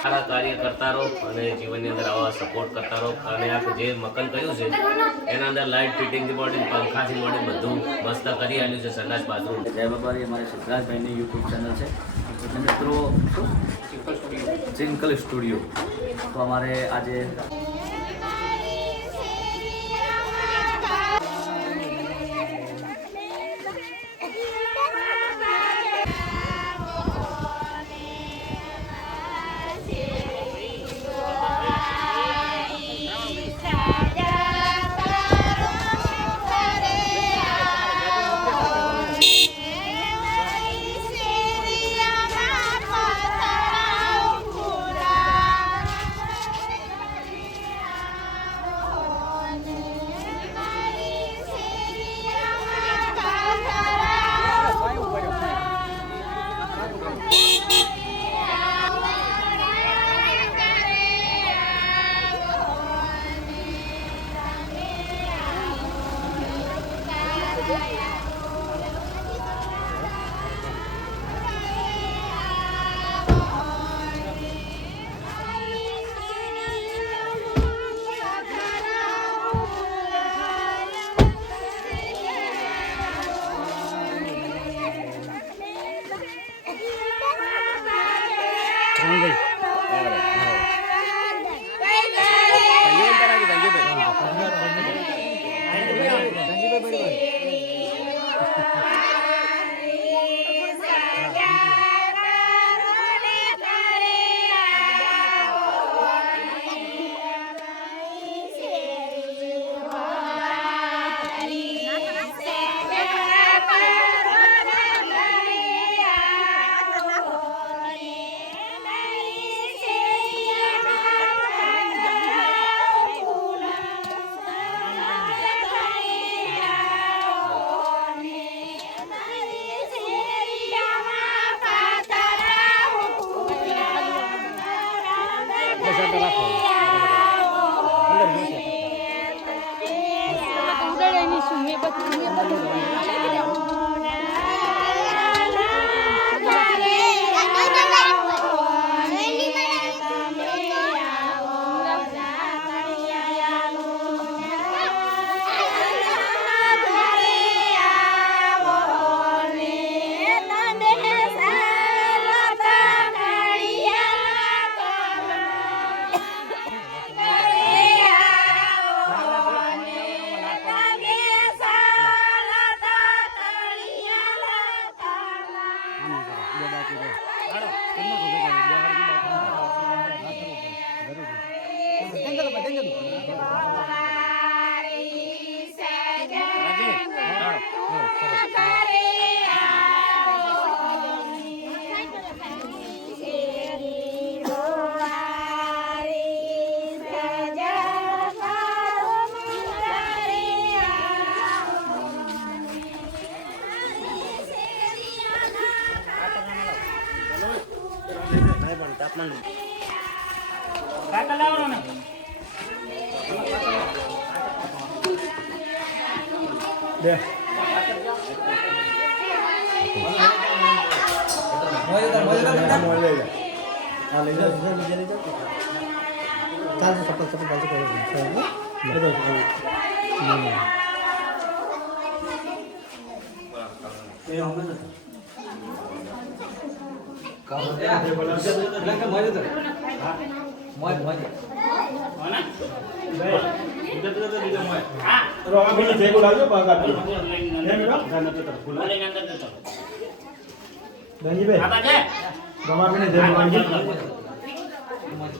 સારા કાર્ય કરતા રહો અને જીવનની અંદર આવા સપોર્ટ કરતા રહો અને આ જે મકાન કર્યું છે એના અંદર લાઇટ ફિટિંગથી મોડી પંખાથી મોડી બધું મસ્ત કરી આપ્યું છે સંડાસ બાથરૂમ. જય બાબારી અમારે સિદ્ધરાજભાઈની યુટ્યુબ ચેનલ છે એટલે મિત્રો ચિંકલ સ્ટુડિયો. તો અમારે આજે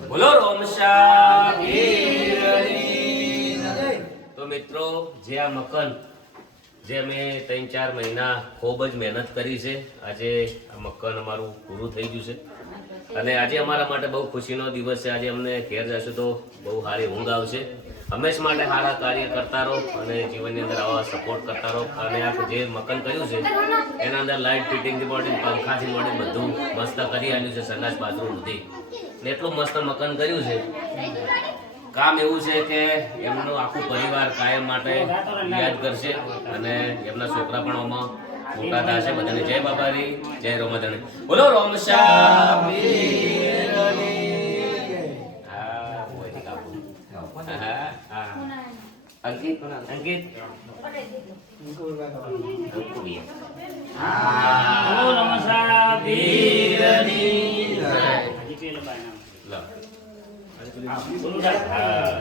બોલો રોમશા. તો મિત્રો જે આ મકાન જે અમે 3-4 મહિના ખૂબ જ મહેનત કરી છે, આજે આ મકાન અમારું પૂરું થઈ ગયું છે અને આજે અમારા માટે બહુ ખુશીનો દિવસ છે. આજે અમને ઘેર જશું તો બહુ સારી ઊંઘ આવશે. હંમેશા માટે સારા કાર્ય કરતા રહો અને જીવનની અંદર આવા સપોર્ટ કરતા રહો અને આ જે મકાન કર્યું છે એના અંદર લાઇટ ફિટિંગથી મોડી પંખાથી મોડી બધું મસ્ત કરી આપ્યું છે સંડાસ બાથરૂમ સુધી. એટલું મસ્ત મકાન કર્યું છે. કામ એવું છે કે એમનું આખું પરિવાર કાયમ માટે યાદ કરશે અને એમના છોકરા પણ આમાં મોટા થશે. બધાને જય બાબારી, જય રોમાધણી. બોલો રોમશા વીરની. હા, ઓયથી કાપું. હા, હા. અંકિત, અંકિત. બોલો રમસા વીરની. લો. બોલો સાહેબ. હા.